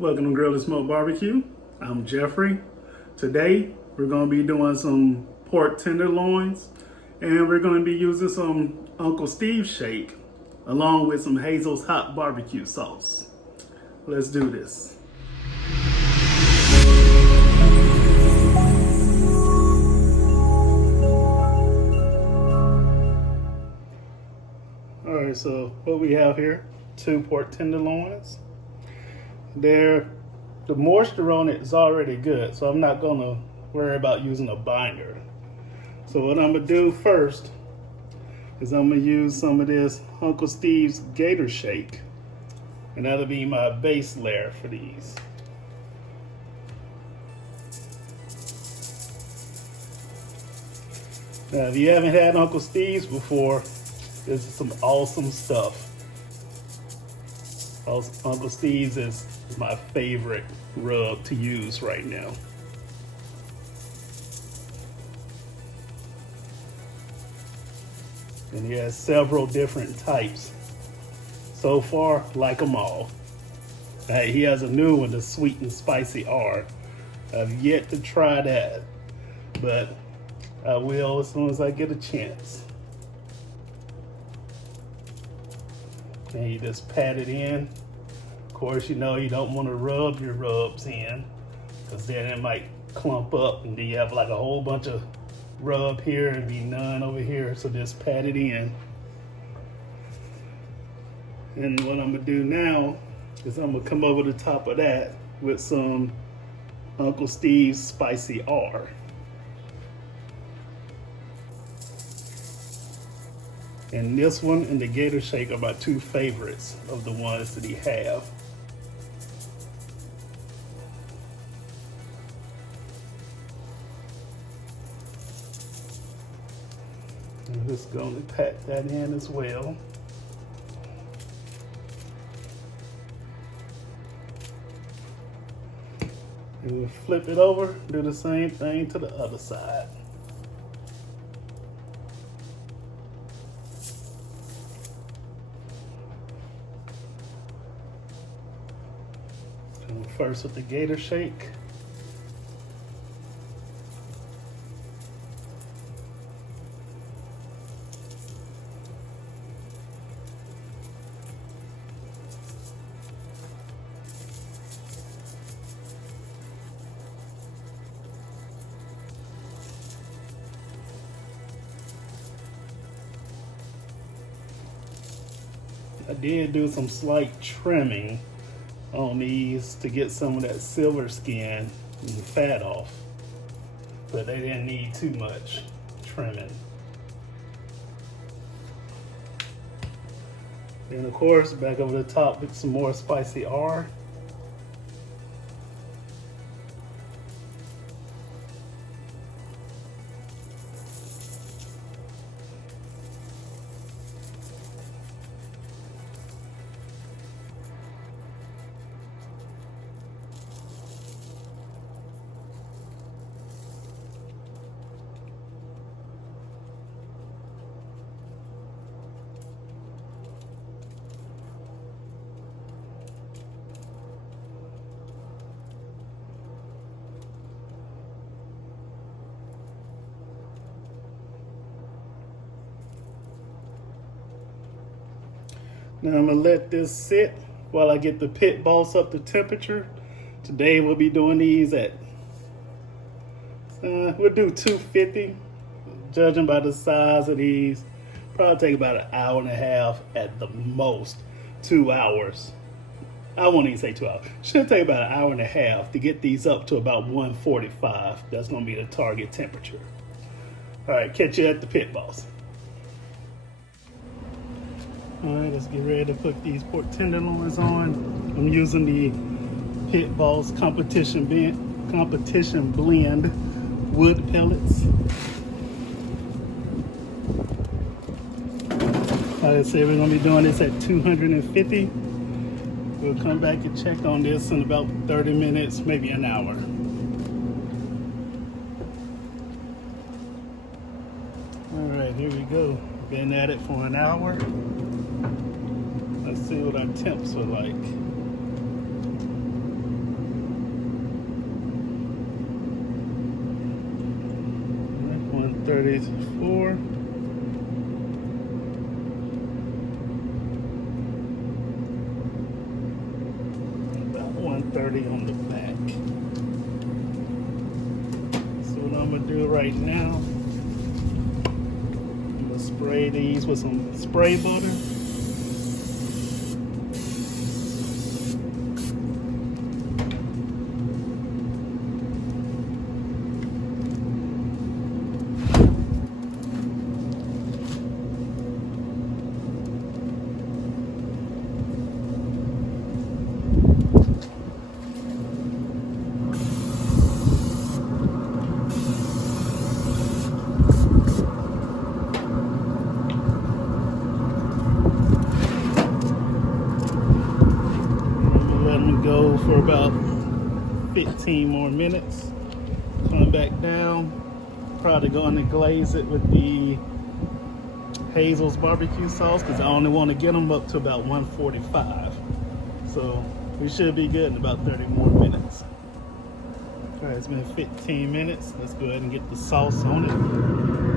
Welcome to Grill and Smoke BBQ. I'm Jeffrey. Today we're going to be doing some pork tenderloins, and we're going to be using some Uncle Steve's shake along with some Hazel's hot barbecue sauce. Let's do this. Alright, so what we have here, 2 pork tenderloins. The moisture on it is already good, so I'm not gonna worry about using a binder. So what I'm gonna do first is I'm gonna use some of this Uncle Steve's Gator Shake, and that'll be my base layer for these. Now, if you haven't had Uncle Steve's before, this is some awesome stuff. Uncle Steve's is my favorite rub to use right now. And he has several different types. So far, like them all. He has a new one, the sweet and spicy R. I've yet to try that, but I will as soon as I get a chance. And you just pat it in. Of course, you know you don't want to rub your rubs in, because then it might clump up and then you have like a whole bunch of rub here and be none over here. So just pat it in. And what I'm gonna do now is I'm gonna come over the top of that with some Uncle Steve's Spicy R. And this one and the Gator Shake are my 2 favorites of the ones that he have. I'm just going to pat that in as well. And we'll flip it over, do the same thing to the other side. First with the Gator Shake. I did do some slight trimming on these to get some of that silver skin and the fat off, but they didn't need too much trimming. And of course, back over the top with some more spicy R. Now I'm gonna let this sit while I get the pit boss up to temperature. Today we'll be doing these at, we'll do 250, judging by the size of these. Probably take about 1.5 hours at the most, 2 hours. I won't even say 2 hours. Should take about 1.5 hours to get these up to about 145. That's gonna be the target temperature. All right, catch you at the pit boss. All right, let's get ready to put these pork tenderloins on. I'm using the Pit Boss Competition Blend wood pellets. Like I said, we're gonna be doing this at 250. We'll come back and check on this in about 30 minutes, maybe an hour. All right, here we go. Been at it for an hour. Let's see what our temps are like. 134. About 130 on the back. So what I'm gonna do right now, I'm gonna spray these with some spray butter. Go for about 15 more minutes. Come back down. Probably going to glaze it with the Hazel's barbecue sauce because I only want to get them up to about 145. So we should be good in about 30 more minutes. All right, it's been 15 minutes. Let's go ahead and get the sauce on it.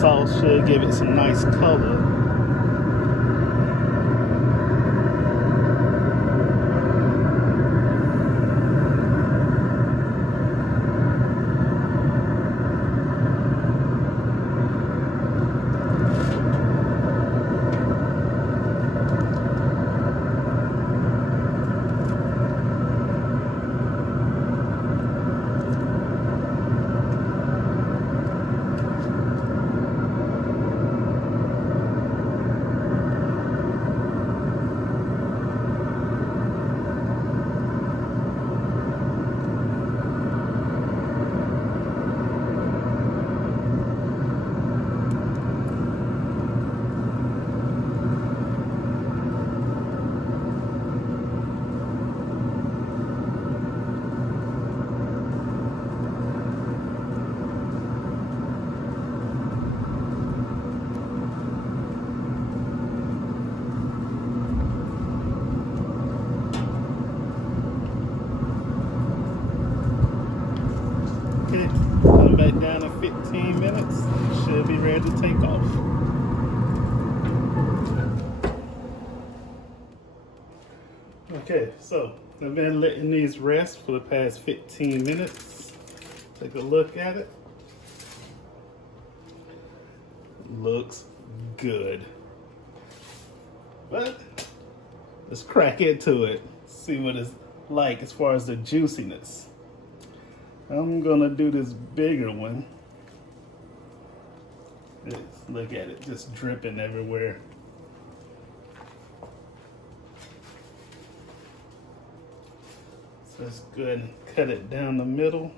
Sauce should give it some nice color. Come back down in 15 minutes. Should be ready to take off. Okay, so I've been letting these rest for the past 15 minutes. Take a look at it. Looks good. But let's crack into it. See what it's like as far as the juiciness. I'm gonna do this bigger one. Let's look at it, just dripping everywhere. So let's go ahead and cut it down the middle.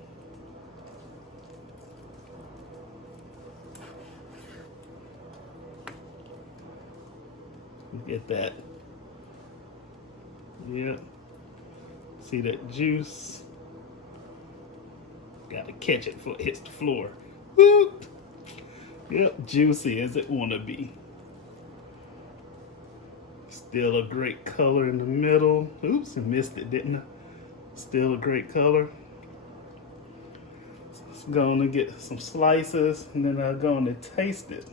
Get that. Yep. See that juice? Gotta catch it before it hits the floor. Woo! Yep, juicy as it wanna be. Still a great color in the middle. Oops, I missed it, didn't I? Still a great color. So it's gonna get some slices and then I'm gonna taste it.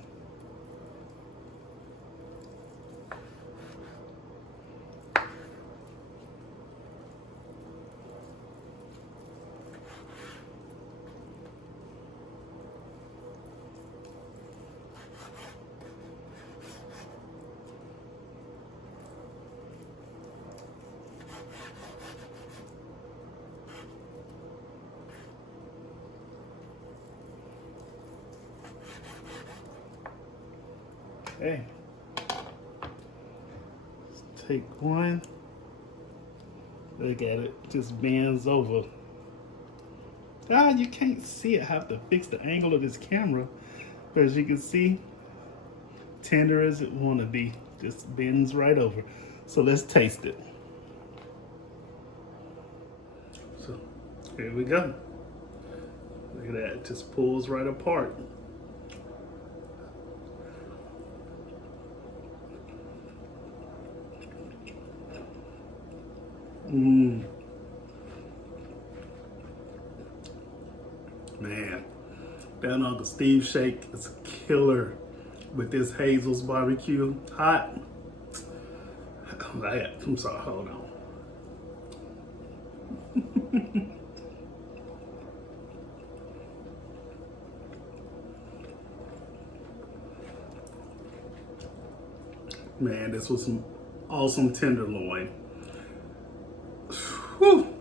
Okay, let's take one. Look at it, just bends over. Ah, you can't see it. I have to fix the angle of this camera. But as you can see, tender as it want to be. Just bends right over. So let's taste it. So here we go. Look at that, it just pulls right apart. Man, that Uncle Steve shake is a killer with this Hazel's barbecue hot. I'm sorry, hold on. Man, this was some awesome tenderloin. Whew.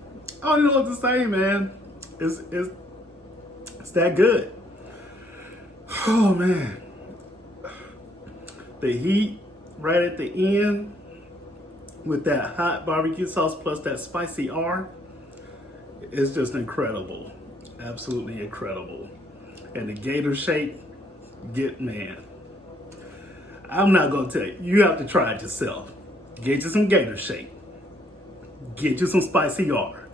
I don't know what to say, man. It's that good. Oh man. The heat right at the end with that hot barbecue sauce plus that spicy R is just incredible. Absolutely incredible. And the gator shake, man. I'm not gonna tell you. You have to try it yourself. Get you some gator shake. Get you some spicy R.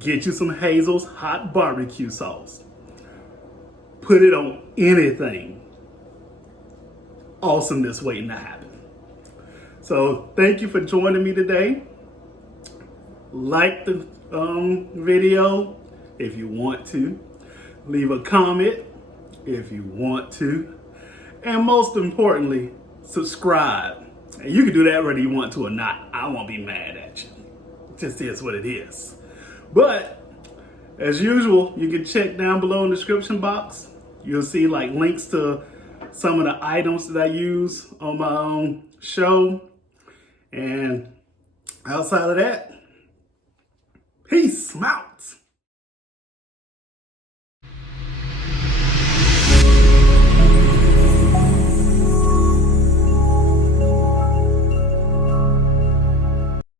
Get you some Hazel's hot barbecue sauce. Put it on anything. Awesomeness waiting to happen. So thank you for joining me today. Like the video if you want to. Leave a comment if you want to. And most importantly, subscribe. And you can do that whether you want to or not. I won't be mad at you. It just is what it is. But as usual, you can check down below in the description box. You'll see like links to some of the items that I use on my own show. And outside of that, peace, I'm out.